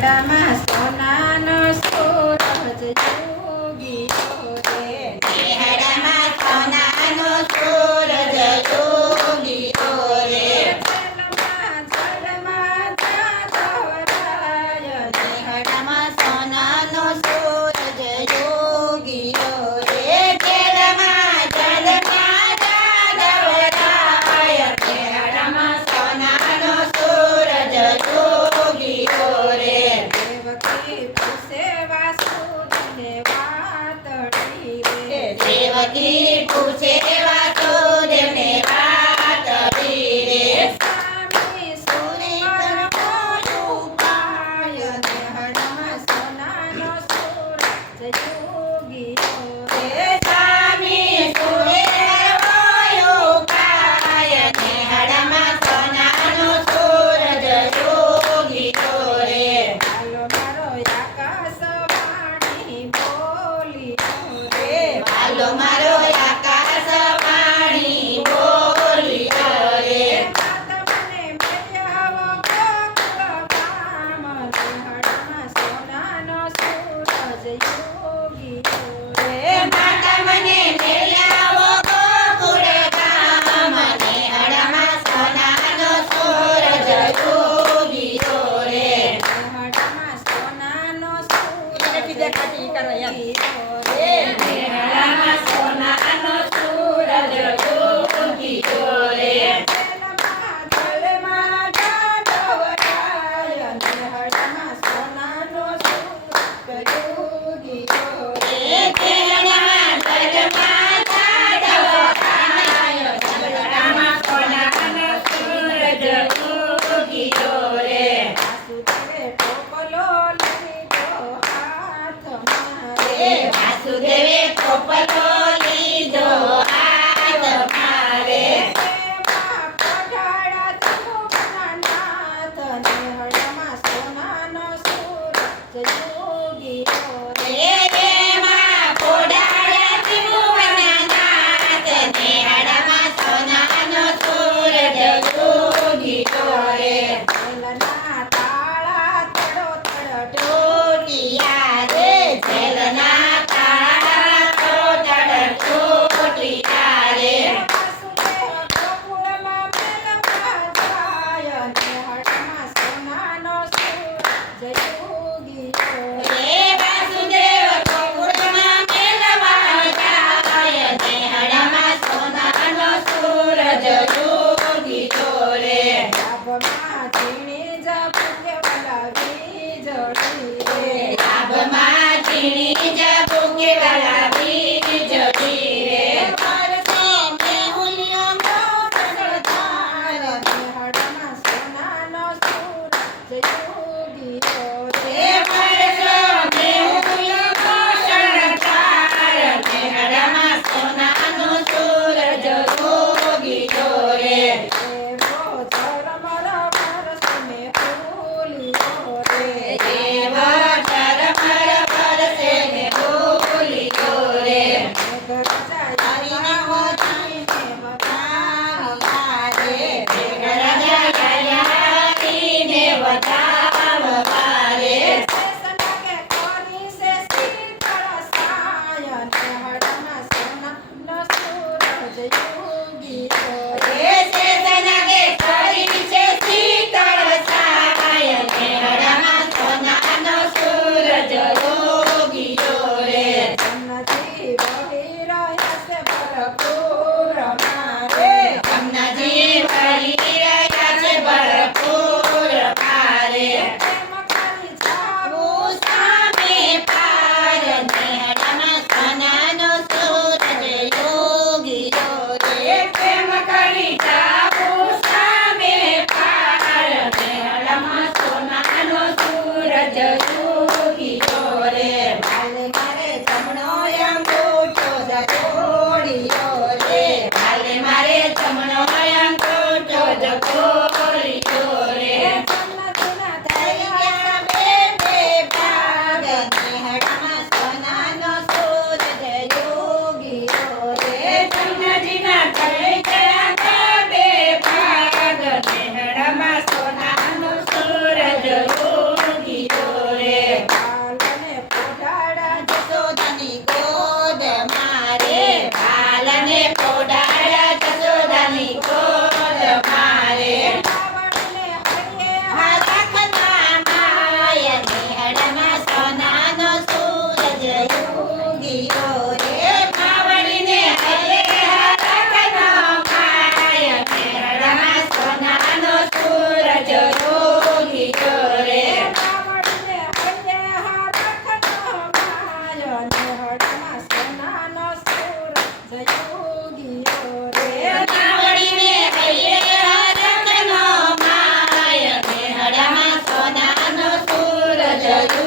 નેહડામાં સોનાનો સૂરજ જોગીયો રે નેહડામાં સોનાનો સૂરજ જોગીયો રે જલમાં જલમાં જાદવરાય નેહડામાં સોનાનો સૂરજ જોગીયો રે જલમાં જાદવરાય નેહડામાં સોનાનો સૂરજ જોગીયો રે દેવકી પૂછે વાસુદેવને વાતડી રે દેવકી પૂછે વાસુદેવને વાતડી રે સ્વામી સુરેન્દ્ર બોલું પાય નેહડામાં સોનાનો સૂરજ જોગીયો રે સ્વામી સુરેવાયો કાય નેહડામાં સોનાનો સૂરજ જોગીયો રે હાલો મારો આકાશવાણી બોલ્યો રે વાલો મારો આકાશવાણી બોલ્યો રે તમને મેળ્યાવો ગોકુળ ગામ નેહડામાં સોનાનો સૂરજ જોગીયો રે માતા મને મેળ્યાવો ગોકુળ ગામ નેહડામાં સોનાનો સૂરજ જોગીયો રે નેહડામાં સોનાનો સૂરજ જોગીયો રે નેહડામાં સોનાનો સૂરજ જોગીયો રે જલમાં જલમાં જાદવરાય નેહડામાં સોનાનો સૂરજ જોગીયો રે નેહડામાં જલમાં જાદવરાય નેહડામાં સોનાનો સૂરજ જોગીયો રે વાસુદેવે ટોપલો લીધો હાથમાં રે વાસુદેવે ટોપલો લીધો હાથમાં રે એમાં પઢાળા ત્રિભુવના નાથ નેહડામાં સોનાનો સૂરજ જોગીયો રે એમાં પોડાળા ત્રિભુવના નાથ નેહડામાં સોનાનો સૂરજ જોગીયો રે જેલના તાળા તડો તડ ટોટિયા રે જેલના તાળા તોડડ ટોટિયા રે વાસુદેવ ગોકુળમાં મેલવા જાય નેહડામાં સોનાનો સૂરજ જોગીયો રે રે વાસુદેવ ગોકુળમાં મેલવા જાય નેહડામાં સોનાનો સૂરજ જોગીયો રે લાભમાં ઝીણી ઝાપકે વલાવી જડી રે લાભમાં ઝીણી ઝાપકે વલાવી જડી રે વર્ષે મેહુલ્યો મોસળધાર નેહડામાં સોનાનો સૂરજ જોગીયો રે વીજળી